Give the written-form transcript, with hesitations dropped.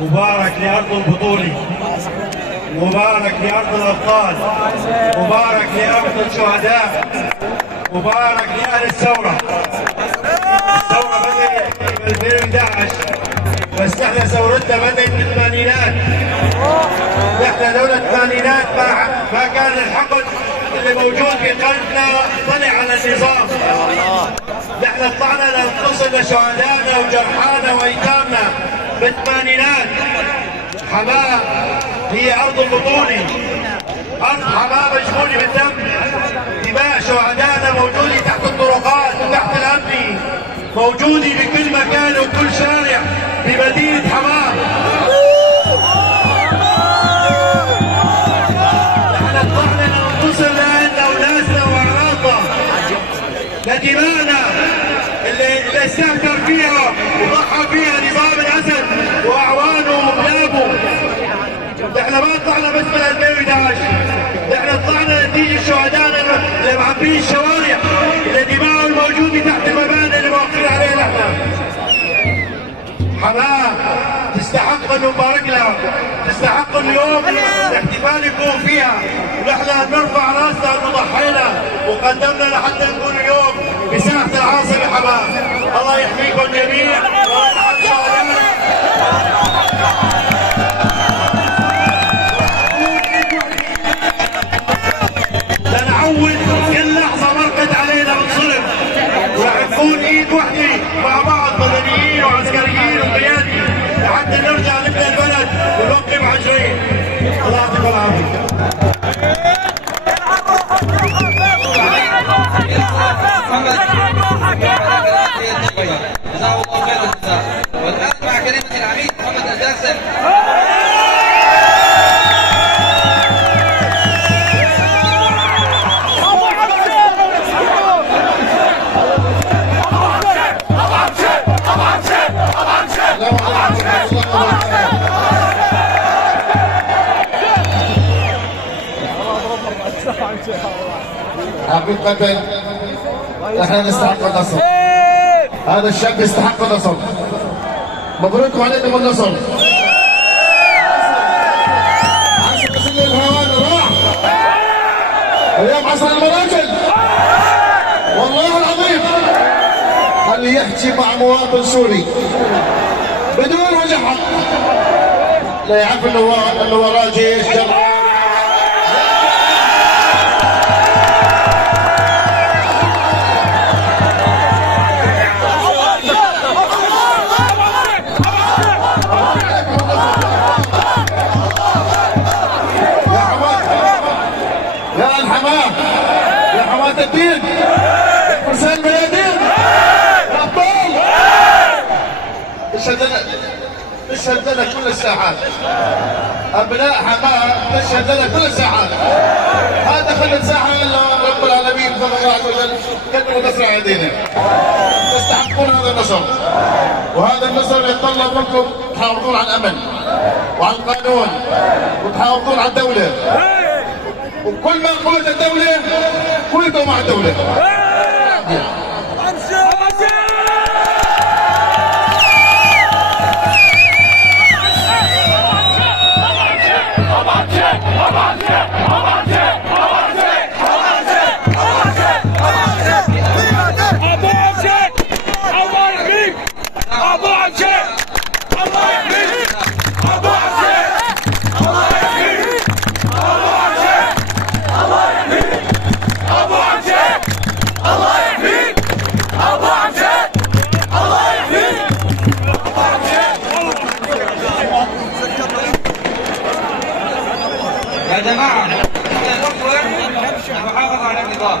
مبارك لأرض البطولة، مبارك لأرض الأبطال، مبارك لأرض الشهداء، مبارك لأهل الثورة. الثورة بدأت ب 2011 بس احنا ثورتنا بدأت بالثمانينات. احنا دولة الثمانينات ما كان الحقد اللي موجود في قلبنا طلع على النظام. نحن طلعنا لنتصل لشهدائنا وجرحانا وايتامنا بالثمانينات. حماه هي ارض البطولة، ارض حماه مجمولة بالدم. دماء شهدائنا موجودة تحت الطرقات وتحت الامن، موجودة بكل مكان وكل شارع بمدينة حماه. نحن طلعنا لننتصر لأولادنا وأعراضنا، لدمائنا اللي استهتر فيها وضحى فيها نظام الأسد وأعوانه وأبنابه. نحن ما طلعنا بس من 2011، نحن طلعنا نتيجة شهدائنا اللي معبين الشوارع، اللي دماءهم الموجودة تحت المباني اللي واقفين عليها نحن. حماه تستحق انه نبارك لها، تستحق اليوم الاحتفال يكون فيها، ونحن نرفع راسنا انه ضحينا وقدمنا لحتى نكون اليوم بساحه العاصمه حماه. الله يحميكم جميعا. لنعود كل لحظه مرقت علينا بالظلم، ورح نكون ايد وحده مع بعض، مدنيين وعسكريين وقيادي، لحتى نرجع نبني البلد ونوقف عجرين. الله يعطيكم العافيه. جزاه الله خير الجزاء. والان مع كلمه العميد محمد الجاسم. حقيقة احنا نستحق النصر، هذا الشاب يستحق النصر. مبروك عليكم النصر. عصر سن الهوان راح، اليوم عصر المراجل. والله العظيم اللي يحكي مع مواطن سوري بدون وجه حق لا يعرف انه وراه جيش جرى. يا حماة الدين، فرسان الميادين، الأبطال، تشهد لنا كل الساعات. أبناء حماه تشهد لنا كل الساعات. هذا خلت ساعة إلا رب العالمين فضل الله عز وجل كلمة نصر أيدينا. تستحقون هذا النصر، وهذا النصر يتطلب منكم تحافظون على الأمن وعلى القانون وتحافظون على الدولة. وكل ما قوة الدولة كلكم مع الدولة. يا جماعة نحن نحافظ على النظام.